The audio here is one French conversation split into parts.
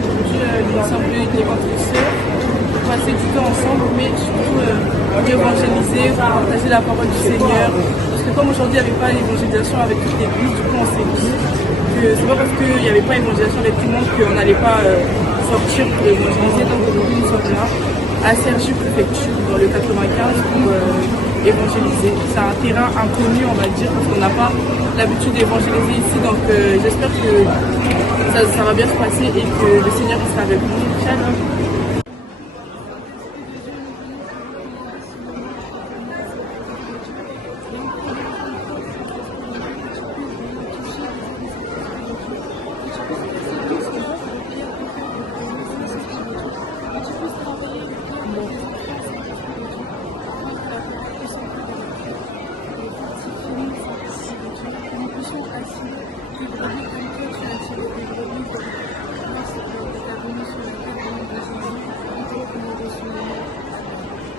Aujourd'hui, nous sommes réunis entre sœurs pour passer du temps ensemble, mais surtout évangéliser, pour partager la parole du Seigneur. Parce que comme aujourd'hui, il n'y avait pas l'évangélisation avec toute l'église, du coup, on s'est dit que c'est pas parce qu'il n'y avait pas l'évangélisation avec tout le monde qu'on n'allait pas sortir pour évangéliser. Donc aujourd'hui, nous sommes là à Cergy Préfecture, dans le 95, pour évangéliser. C'est un terrain inconnu, on va dire, parce qu'on n'a pas l'habitude d'évangéliser ici. Donc j'espère que ça va bien se passer et que le Seigneur sera avec nous. Shalom.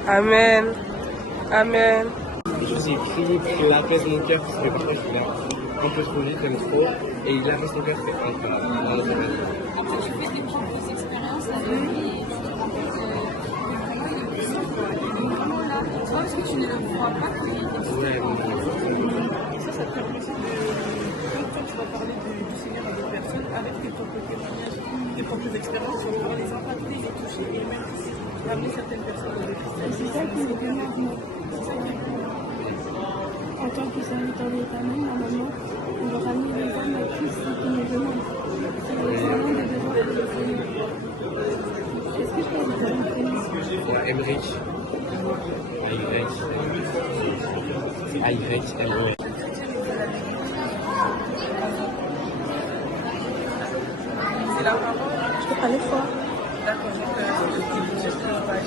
Amen. Amen. J'ai écrit qu'il apaise mon cœur parce que parfois je suis là un peu trop vite, même trop, et il apaise mon cœur, c'est incroyable. Après, tu fais des propres expériences avec lui et tu te rends compte que vraiment il est puissant, quoi. Il est vraiment là. C'est pas parce que tu ne le vois pas qu'il est puissant. Ça te permet aussi de, quand tu vas parler du Seigneur à d'autres personnes, avec tes propres témoignages, tes propres expériences, tu vas pouvoir les impacter, les toucher et même ramener certaines personnes à Christ. C'est ça qui me démarre, moi. En tant que serviteur de famille, normalement, on doit ramener les âmes à Christ qui nous demandent. C'est vraiment des besoins de le Seigneur. Est-ce que je peux vous dire une prémisse? Emmerich. A-Y-M-E. C'est la parole. Je peux parler fort. D'accord, j'espère que vous avez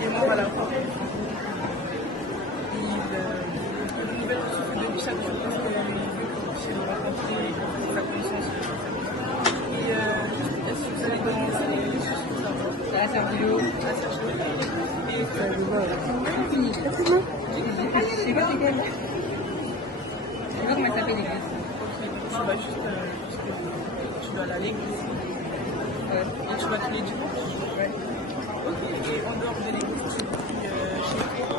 des membres à la fois. Il nouvelle ressource de chaque jour parce que j'ai rencontré sa connaissance. Et est-ce que vous allez commencer les choses pour savoir? À Sergio. À Sergio. Et C'est pas fini. Je sais pas c'est quelle. Je sais pas comment ça s'appelle l'église. tu vas juste tu dois aller à l'église. Et tu vas tous les dimanches. Ouais. Ok, et en dehors de l'église, tu vis chez toi.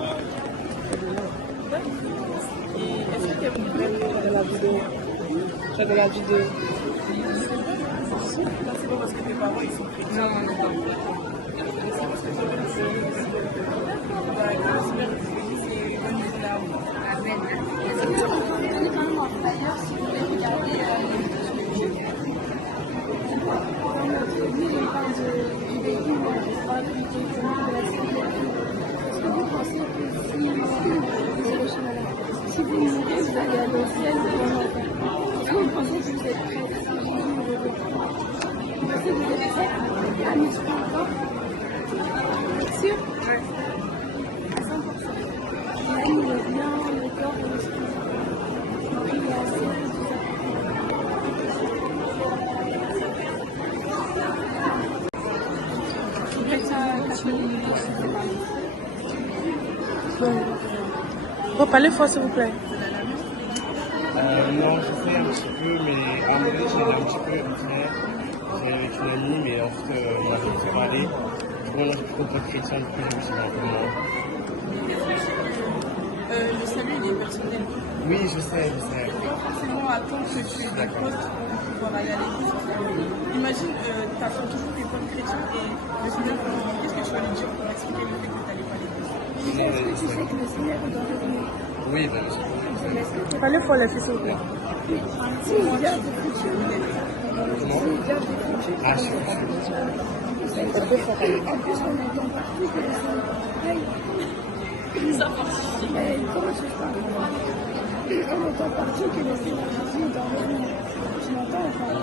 Ouais. Et est-ce que tu as une vraie de la vidéo? Tu as de la vidéo? C'est pas parce que tes parents ils sont chrétiens. Non, non, non. C'est parce que toi-même tu es d'accord, c'est bonne idée là. Amen. Est-ce que vous pouvez donner quand même un flyer si vous voulez regarder Lui, il parle du véhicule, mais je ne sais pas appliquer exactement de la sécurité. Est-ce que vous pensez que si vous mourrez, vous allez aller au ciel ou en enfer? Est-ce que vous pensez que vous êtes prêts si Jésus vous revient? Est-ce que vous êtes prêts à nous suivre? Sûr? À 100%. Jésus revient, le corps et l'esprit. Il est assez tout ça. Vous parlez fort, s'il vous plaît. Non, je fais un petit peu, mais en vrai, j'ai un petit peu une frère. J'ai avec une amie, mais en fait, on a fait parler. Du coup, on a fait trop de chrétien, du coup, j'ai vu c'est un peu moins. Le salut, il est personnel. Oui, je sais. Pas forcément attendre que tu aies des postes pour pouvoir aller à l'église. Imagine, tu attends toujours tes potes chrétiens et le Seigneur, qu'est-ce que tu vas lui dire pour expliquer le fait que tu n'allais pas à l'église? Est-ce que tu sais que le Seigneur doit revenir? Oui, ben, je sais. Parlez fort, les filles, s'il vous plaît. Si il garde des futurs, s'il garde des futurs, Ah, je suis en plus on entend partout que le Seigneur paye. Mais comment tu parles? On entend partout que le Seigneur Jésus est dans le monde. Tu l'entends ou pas? Il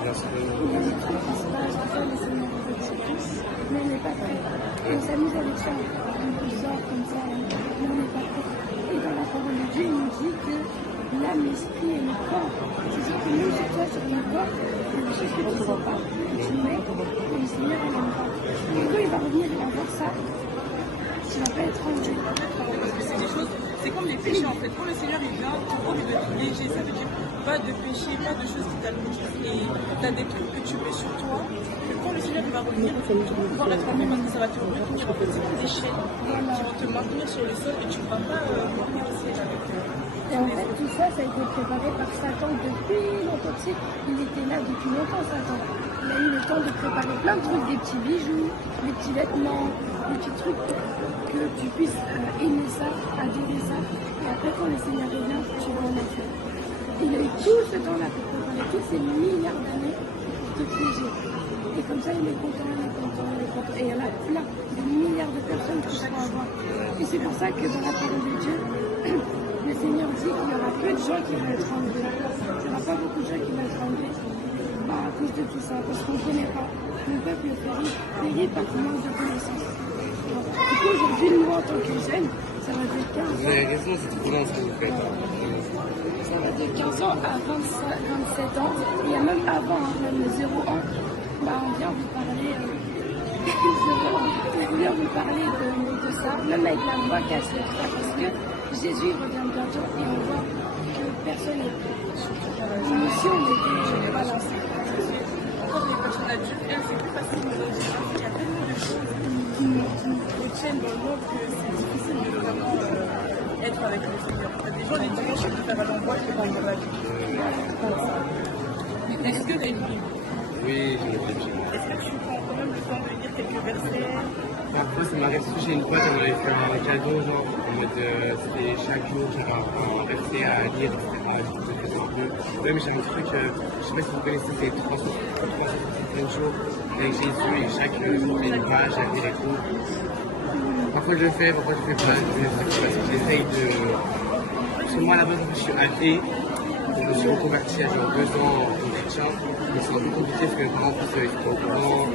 y a des trucs qui se passent, tout ça, le Seigneur veut se tous, mais on n'est pas prêt. On s'amuse avec ça, on sort comme ça, mais on n'est pas prêt. Et dans la parole de Dieu, il nous dit que l'âme, l'esprit et le corps, c'est ce que nous, sur toi, sur ton corps, c'est des choses que tu ne sais pas, que tu mets, et le Seigneur, il n'aime pas. Et quand il va revenir, il va voir ça, tu vas pas être tranquille. Parce que c'est des choses, c'est comme les péchés en fait. Quand le Seigneur il vient, ton corps il doit être léger, ça veut dire pas de péché, pas de choses qui t'alourdissent. Et tu as des trucs que tu mets sur toi, que quand le Seigneur va revenir, tu vas pouvoir être en même parce que ça va te retenir. En fait, c'est comme des chaînes qui vont te maintenir sur le sol et tu ne vas pas revenir au ciel avec eux. Et en fait, tout ça, ça a été préparé par Satan depuis longtemps. Tu sais, il était là depuis longtemps, Satan. Il a eu le temps de préparer plein de trucs, des petits bijoux, des petits vêtements, des petits trucs pour que tu puisses aimer ça, adorer ça. Et après, quand le Seigneur revient, tu vas en être. Il a eu tout ce temps-là pour préparer tous ces milliards d'années pour te piéger. Et comme ça, il est content, il est content, il est content. Et il y en a plein, des milliards de personnes qui vont avoir. Et c'est pour ça que dans la parole de Dieu, le Seigneur dit qu'il y aura peu de gens qui vont être enlevés. Il n'y aura pas beaucoup de gens qui vont être enlevés à cause de tout ça, parce qu'on ne connaît pas. Le peuple périt par manque de connaissances. Du coup, aujourd'hui, nous, en tant que jeunes, ça va de 15 ans. Vous avez raison, c'est trop bien ce que vous faites. Ça va de 15 ans à 27 ans. Il y a même avant, même le 0 ans. On vient vous parler, on vient vous parler de ça, même avec la voix cassée, parce que Jésus revient bientôt et on voit que personne n'est prêt. L'émission était balancée. Encore les personnes adultes, elles, c'est plus facile de dire. Il y a tellement de choses qui retiennent dans le monde que c'est difficile de vraiment être avec le Seigneur. Il y a des gens, les dimanches, qui peuvent aller en boîte et pas dans la vie. Est-ce que tu as une Bible? Oui, j'ai une Bible. Est-ce que tu prends quand même le temps de lire quelques versets? Parfois, ça m'arrive surtout chez une pote, elle m'avait fait un cadeau, genre, en mode, c'était chaque jour, j'avais un verset à lire, etc. Je faisais un peu. Même j'ai un truc, je sais pas si vous connaissez, c'est 365 jours avec Jésus, et chaque jour, il y a une page, avec les cours. Parfois, je le fais, parfois, je le fais pas. Parce que j'essaye de. Parce que moi, à la base, je suis athée. Je me suis reconverti à genre 2 ans en chrétien. Mais c'est un peu compliqué parce que en plus, ils sont pas au courant.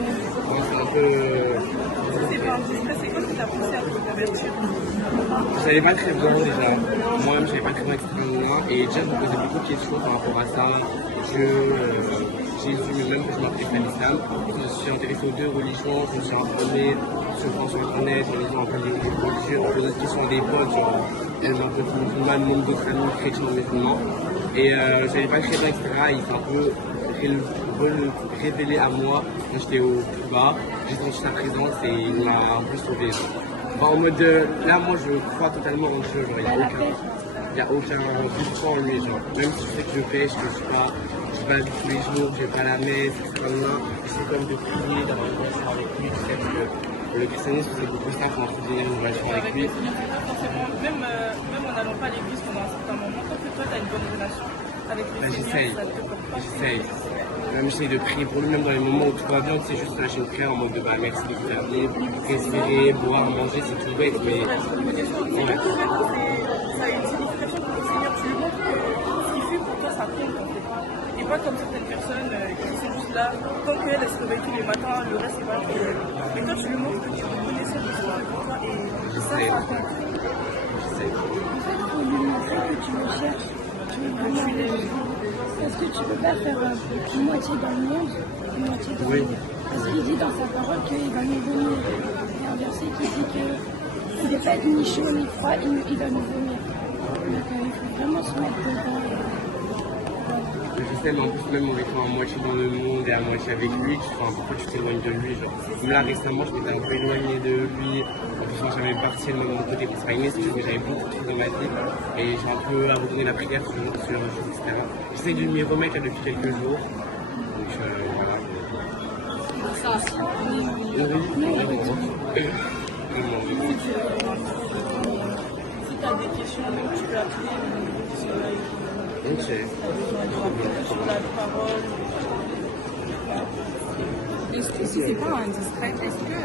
Moi, c'est un peu. C'est pas indiscret, c'est quoi qui t'a poussé à te reconvertir? Je savais pas très bien déjà. Moi-même, je savais pas très bien expliquer. Et déjà, je me posais beaucoup de questions par rapport à ça. Jésus, même que je m'intéresse à l'islam. Je suis intéressé aux 2 religions. Je me suis informé sur Internet, en lisant un peu des brochures, en posant des questions à des potes, genre, elles m'ont un peu musulmanes, même d'autres amis chrétiens ou musulmans. Et je savais pas très bien, etc. Il s'est un peu révélé à moi quand j'étais au plus bas. J'ai senti sa présence et il m'a un peu sauvé. Enfin, en mode, là, moi, je crois totalement en Dieu. Genre, il n'y a aucun doute en lui. Genre. Même si je sais que je pêche, que je suis pas la vie tous les jours, je vais pas à la messe, etc. J'essaie quand même de prier, d'avoir une relation avec lui. Tu sais que le christianisme, c'est beaucoup ça, faut entretenir une relation avec lui. Même en n'allant pas à l'église pendant un certain moment, tant que toi, tu as une bonne relation avec le Seigneur, ça te porte pas. J'essaye. Même j'essaye de prier pour lui, même dans les moments où tout va bien, tu sais, juste lâcher une prière en mode de bah merci de faire vivre, respirer, boire, manger, c'est tout bête, mais. Ça a une signification pour le Seigneur, tu lui montres que ce qu'il fait pour toi, ça compte en fait. Et pas comme certaines personnes qui sont juste là, tant qu'elles se réveillent tous les matins, le reste c'est pas un problème. Mais toi, tu lui montres que tu reconnais ça de toi pour toi et ça compte. J'essaye. En fait, il faut lui montrer que tu le cherches. Tu veux vraiment l'aimer. Parce que tu ne peux pas faire une moitié dans le monde, une moitié dans le monde. Parce qu'il dit dans sa parole qu'il va nous vomir. Il y a un verset qui dit qu'il n'est pas ni chaud ni froid, il va nous vomir. Donc il faut vraiment se mettre dedans. Je sais, mais en plus, même en étant à moitié dans le monde et à moitié avec lui, pourquoi tu t'éloignes de lui, genre. Même là, récemment, je m'étais un peu éloigné de lui. En plus, moi, j'avais parti de mon côté pour soigner, si tu veux, j'avais beaucoup de trucs dans ma vie. Et j'ai un peu abandonné la prière sur le jour, etc. J'essaie de m'y remettre là, depuis quelques jours. Donc, voilà. Ça, Si tu as des questions, tu peux appeler Ok. sur la parole. est-ce que si c'est pas indiscret, est-ce que,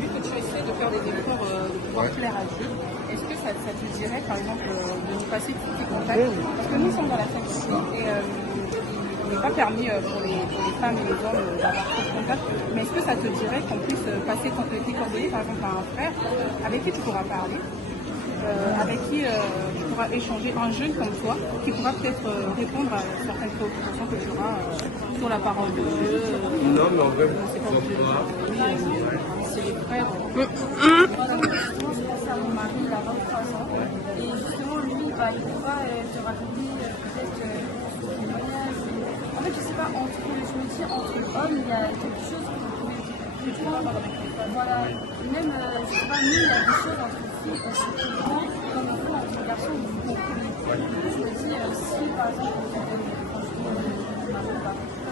vu que tu essaies de faire des efforts de pouvoir plaire à Dieu, est-ce que ça te dirait, par exemple, de nous passer tous tes contacts? Parce que nous sommes dans la fête ici et il n'est pas permis pour les femmes et les hommes d'avoir trop de contacts. Mais est-ce que ça te dirait qu'on puisse passer tes coordonnées, par exemple, à un frère avec qui tu pourras parler, avec qui tu pourras échanger, un jeune comme toi, qui pourra peut-être répondre à certaines préoccupations que tu auras sur la parole de Dieu. Non, mais en vrai, C'est les frères. C'est à mon mari, il a 23 ans. Et justement, lui, il pourra te raconter peut-être dit entre hommes, il y a quelque chose que tu vois, voilà, même, je sais pas, nous, il y a des choses entre filles, on se comprend, comme un peu entre garçons, vous comprenez. Je me dis, si par exemple, on fait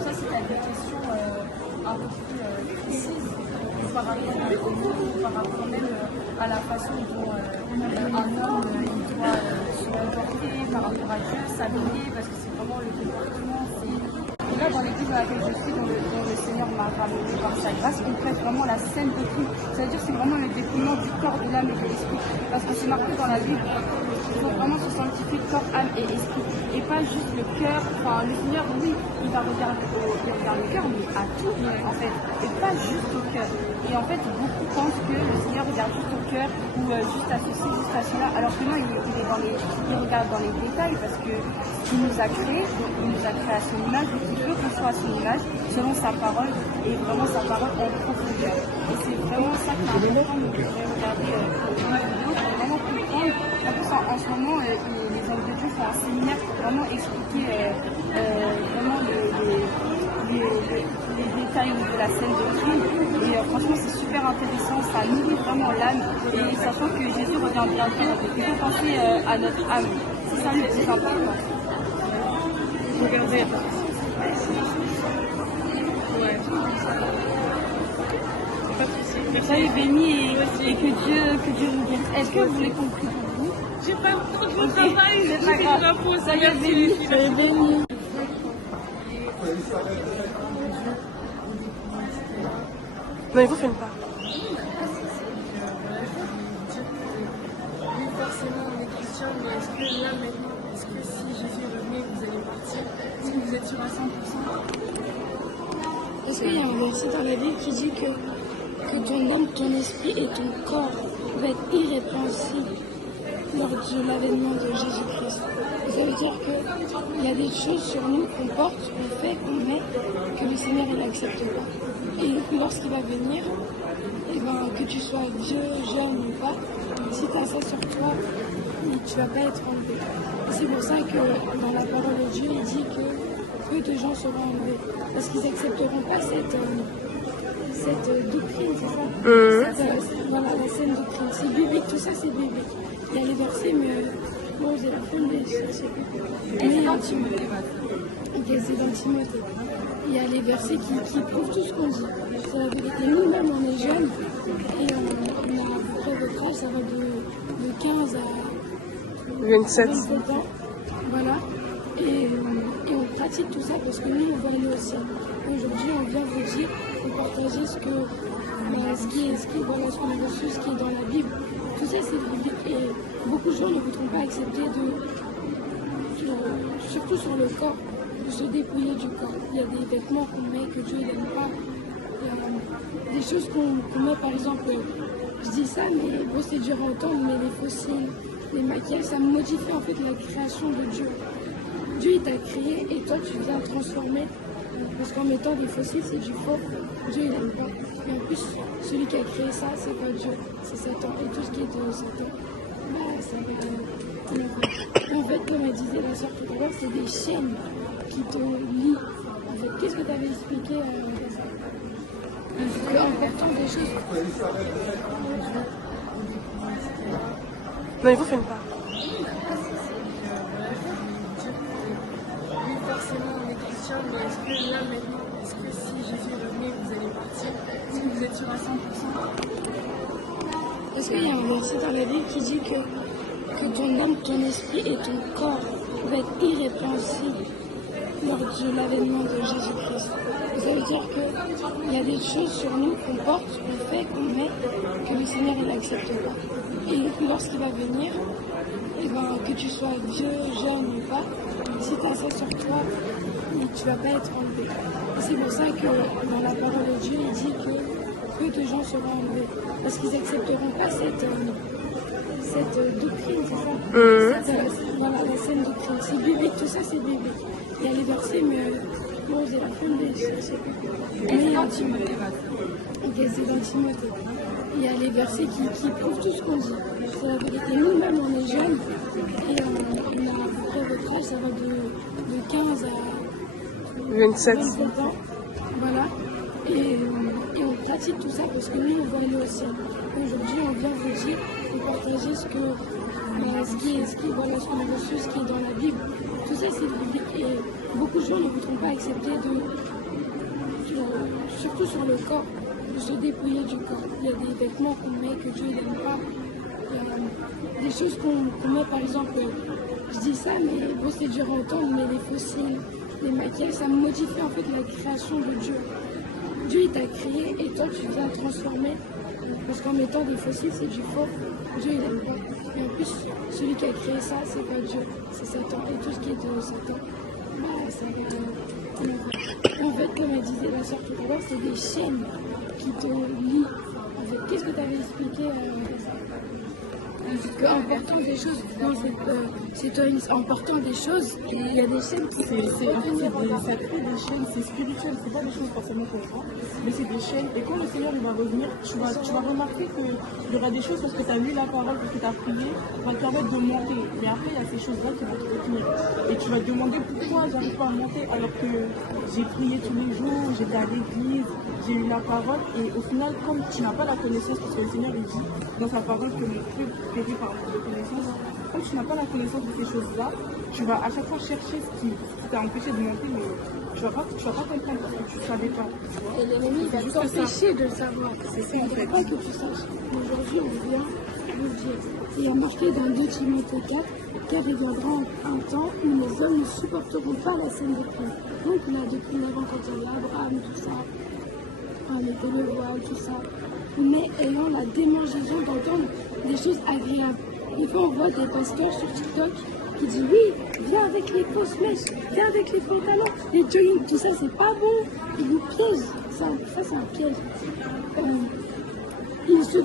ça, c'est des questions un peu plus précises par rapport même à la façon dont un homme il doit se comporter par rapport à Dieu, s'habiller, parce que c'est vraiment le comportement. Et là, dans l'église dans laquelle je suis, dont le Seigneur m'a ramené par sa grâce, on fait vraiment la scène de Christ. C'est-à-dire que c'est vraiment le découlement du corps, de l'âme et de l'esprit. Parce que c'est marqué dans la Bible, il faut vraiment se sanctifier corps, âme et esprit. Et pas juste le cœur. Enfin, le Seigneur, oui, il va regarder le cœur, mais à tout, en fait. Et pas juste au cœur. Et en fait, beaucoup pensent que le Seigneur regarde juste au cœur ou juste à ceci, juste à cela. Alors que non, il regarde dans les détails parce que il nous a créés, il nous a créés à son image, donc il veut qu'on soit à son image, selon sa parole, et vraiment sa parole en profondeur. Et c'est vraiment ça qui est important de regarder une vidéo pour vraiment comprendre. En plus, en ce moment, les hommes de Dieu font un séminaire pour vraiment expliquer vraiment les détails de la scène de crime. Et franchement, c'est super intéressant, ça nourrit vraiment l'âme. Et sachant que Jésus revient bientôt, il faut penser à notre âme. C'est ça le plus important. Regardez. Ouais. Pas de soucis. Merci. Soyez bénis et que Dieu vous guérisse. Est-ce que vous l'avez compris pour vous? J'ai pas trop de travail, c'est j'ai pas fait grave. de la pause. Soyez bénis. Soyez bénis. Non, il vous filme pas. Oui, forcément, on est chrétien, mais est-ce que là, maintenant, est-ce que si Jésus revenait, vous allez partir? Est-ce que vous êtes sûr à 100%? Est-ce qu'il y a un verset dans la Bible qui dit que ton âme, ton esprit et ton corps vont être irrépréhensibles lors de l'avènement de Jésus-Christ? Ça veut dire qu'il y a des choses sur nous qu'on porte, qu'on fait, qu'on met, que le Seigneur n'accepte pas. Et lorsqu'il va venir, que tu sois vieux, jeune ou pas, si tu as ça sur toi, tu ne vas pas être enlevé. C'est pour ça que dans la parole de Dieu, il dit que peu de gens seront enlevés. Parce qu'ils n'accepteront pas cette doctrine, c'est ça voilà, la scène doctrine. C'est biblique, tout ça c'est biblique. Il y a les versets, mais bon, j'ai la fin de c'est dans Timothée. Ok, c'est dans Timothée. Il y a les versets qui prouvent tout ce qu'on dit. C'est la vérité. Nous-mêmes, on est jeunes et on a à peu près votre âge, ça va de 15 à 27. 27 ans. Voilà. Et on pratique tout ça parce que nous, on va aller au ciel. Aujourd'hui, on vient vous dire, vous partager ce qu'on a reçu, ce qui est dans la Bible. Tout ça, c'est biblique. Et beaucoup de gens ne voudront pas accepter surtout sur le corps, de se dépouiller du corps. Il y a des vêtements qu'on met que Dieu n'aime pas. Il y a des choses qu'on met, par exemple, je dis ça, mais bon, c'est dur à entendre, mais les fossiles, les maquillages, ça modifie en fait la création de Dieu. Dieu il t'a créé et toi tu viens transformer, parce qu'en mettant des fossiles c'est du faux, Dieu il n'aime pas. Et en plus, celui qui a créé ça, c'est pas Dieu, c'est Satan. Et tout ce qui est de Satan, c'est en fait, comme elle disait la sœur tout à l'heure, c'est des chaînes qui te lient. En fait, qu'est-ce que tu avais expliqué ça? L'importance des choses. Non, il vous filme pas. Oui, forcément, on est chrétien, mais est-ce que là, maintenant, est-ce que si Jésus revenait, vous allez partir? Est-ce que vous êtes sûr à 100%? Est-ce qu'il y a un verset dans la Bible qui dit que ton âme, ton esprit et ton corps vont être irrépréhensibles lors de l'avènement de Jésus-Christ? Ça veut dire qu'il y a des choses sur nous qu'on porte, qu'on fait, qu'on met, que le Seigneur n'accepte pas. Et lorsqu'il va venir, que tu sois vieux, jeune ou pas, si tu as ça sur toi, tu ne vas pas être enlevé. Et c'est pour ça que dans la parole de Dieu, il dit que peu de gens seront enlevés. Parce qu'ils n'accepteront pas cette doctrine, c'est ça voilà, la scène doctrine. C'est biblique, tout ça c'est biblique. Il y a les versets, mais bon, j'ai la fin de c'est dans Timothée. Ok, c'est dans Timothée. Il y a les versets qui prouvent tout ce qu'on dit. C'est la vérité. Nous-mêmes, on est jeunes et on a à peu près votre âge, ça va de 15 à 27. 27 ans. Voilà. Et on pratique tout ça parce que nous, on veut aller au ciel. Aujourd'hui, on vient vous dire et partager ce qu'on a reçu, ce qui est dans la Bible. Tout ça, c'est biblique. Et beaucoup de gens ne voudront pas accepter surtout sur le corps, de se dépouiller du corps. Il y a des vêtements qu'on met que Dieu n'aime pas. Il y a des choses qu'on met, par exemple, je dis ça, mais bon, c'est dur à entendre, mais les fossiles, les maquillages, ça modifie en fait la création de Dieu. Dieu, il t'a créé et toi, tu l'as transformé. Parce qu'en mettant des fossiles, c'est du faux. Dieu, il n'aime pas. Et en plus, celui qui a créé ça, c'est pas Dieu, c'est Satan. Et tout ce qui est de Satan, c'est en fait, comme elle disait la sœur tout à l'heure, c'est des chaînes qui te lient. En fait, qu'est-ce que tu avais expliqué en portant des choses, non, c'est toi, en portant des choses, il y a des chaînes qui ça crée des chaînes, c'est spirituel, c'est pas des choses forcément qu'on voit, mais c'est des chaînes. Et quand le Seigneur il va revenir, tu vas remarquer qu'il y aura des choses parce que tu as lu la parole, parce que tu as prié, va te permettre de monter. Mais après, il y a ces choses-là qui vont te retenir. Et tu vas te demander pourquoi j'arrive pas à monter alors que j'ai prié tous les jours, j'étais à l'église, j'ai lu la parole. Et au final, comme tu n'as pas la connaissance, parce que le Seigneur il dit dans sa parole que le truc périt par manque de connaissance, comme tu n'as pas la connaissance de ces choses-là, tu vas à chaque fois chercher ce qui t'a empêché de monter, mais tu vas pas comprendre parce que tu ne savais pas. Et l'ennemi va t'empêcher de le savoir. C'est ça en fait. Pas que tu saches. Aujourd'hui, on vient vous dire. Il y a marqué dans 2 Timothée 4 car il viendra un temps où les hommes ne supporteront pas la saine doctrine. Donc là, depuis l'avant, quand il y a Abraham, tout ça, mettez le voile, tout ça, mais ayant la démangeaison d'entendre des choses agréables. Des fois, on voit des pasteurs sur TikTok qui disent oui, viens avec les fausses mèches, viens avec les pantalons, les jogging, tout ça, c'est pas bon. Ils vous piègent. Ça c'est un piège. Ils se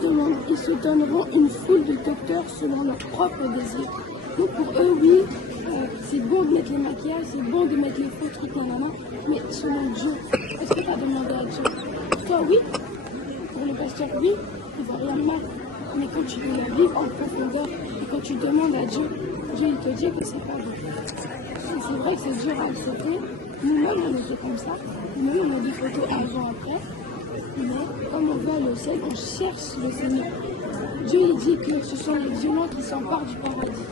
donneront une foule de docteurs selon leurs propres désirs. Donc pour eux, oui, c'est bon de mettre les maquillages, c'est bon de mettre les faux trucs, nanana, mais selon Dieu, est-ce que tu as demandé à Dieu? Toi, oui. Pour le pasteur, oui, il ne voit rien de mal. Mais quand tu veux la vivre en profondeur et quand tu demandes à Dieu, Dieu il te dit que c'est pas bon. C'est vrai que c'est dur à accepter. Nous-mêmes, on était comme ça. Nous-mêmes, on a des photos avant-après. Mais comme on veut aller au ciel, on cherche le Seigneur. Dieu il dit que ce sont les violents qui s'emparent du paradis.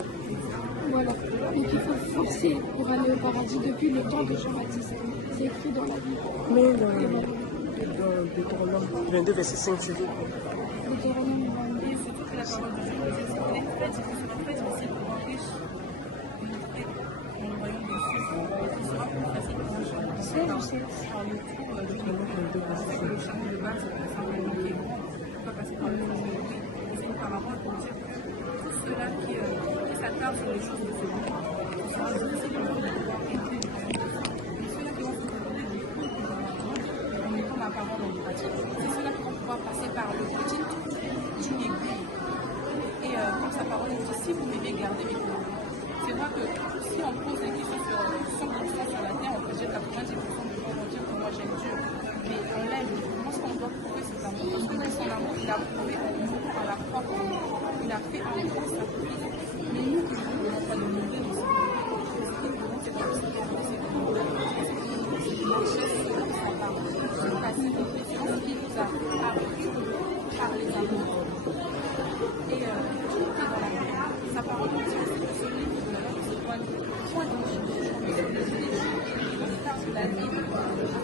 Voilà. Donc il faut forcer pour aller au paradis depuis le temps de Jean-Baptiste. C'est écrit dans la Bible. Mais dans Deutéronome 22, verset 5, tu dis quoi? Deutéronome 22. Et surtout que la parole de Dieu nous dit que c'est très difficile pour les riches d'entrer dans le royaume des cieux. Ce sera plus facile pour les gens. C'est par le tour justement de le chemin de base, c'est simplement qui est grand. On ne peut pas passer par le chemin de base. C'est une parabole pour dire que tous ceux-là qui s'attardent sur les choses de ce monde, ce sera difficile pour eux de pouvoir entrer dans le royaume des cieux. Et ceux-là qui vont se demander des fruits de en mettant la parole en pratique, c'est ceux-là qui vont pouvoir passer par le petit trou d'une aiguille. Et comme sa parole nous dit, si vous m'aimez, gardez mes commandements. C'est vrai que si on pose des questions sur 100% sur la terre, on peut dire 90% du temps, on va dire que moi j'aime Dieu. Mais on l'aime. Moi, ce qu'on doit prouver, c'est l'amour. Parce que son amour, il a prouvé en nous, à la croix pour nous. Il a fait en nous sa prise. Mais nous, qui ne voulons pas de nous donner, c'est pas aussi c'est une richesse de sa parole. C'est passé de présence qui nous a appris par les amours. Et tout est dans la Bible. Sa parole nous dit aussi que ce livre de la loi ne s'éloigne point de Dieu. Mais c'est le Dieu parce que la Bible,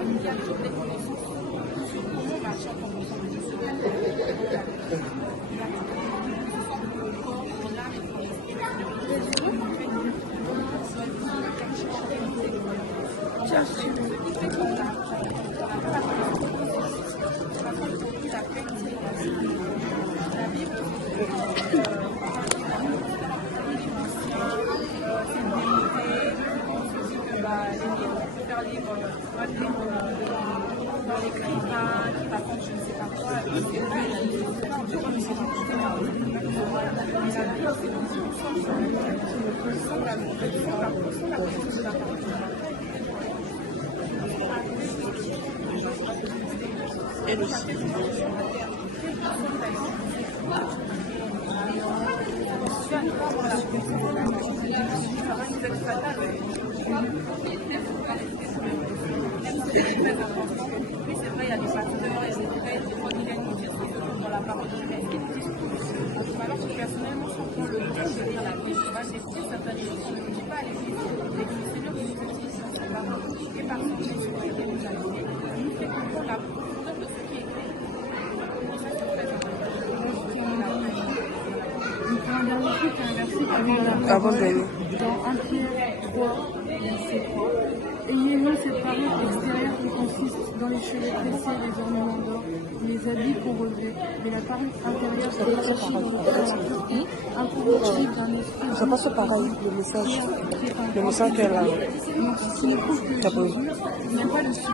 il y a toutes les connaissances sur comment marcher en fonction de Dieu. Il y a le corps, pour l'âme et pour l'esprit. Bien sûr. Ce qui fait qu'on a pas la Bible, faire livre dans les climat, qui raconte je ne sais pas quoi, et c'est vrai, c'est dur, mais c'est Elle aussi. c'est très important. Oui, c'est vrai, il y a des pasteurs, il y a des prêtres, des fois qui viennent nous dire ce qu'ils font dans la parole de Dieu, mais est-ce qu'ils nous disent tout? Alors que personnellement, si on prend le temps de lire la Bible, on va découvrir certaines choses qu'on ne dit pas à l'église. Et que le Seigneur nous utilise dans sa parole et par son esprit qui nous a donné, il nous fait comprendre la profondeur de ce qui est écrit. Et ça, c'est très important. Un dernier truc, un verset qui avait dans la parole, dans 1 Pierre 3, verset 3. Ayez non cette parole extérieure qui consiste dans les cheveux tressés, les ornements d'or, les habits qu'on revêt, mais la parole intérieure qui est cachée dans le cœur, incorruptible d'un esprit. Ça passe pareil, le message qu'elle a. Donc, ce qui ne prouve que Jésus n'est pas le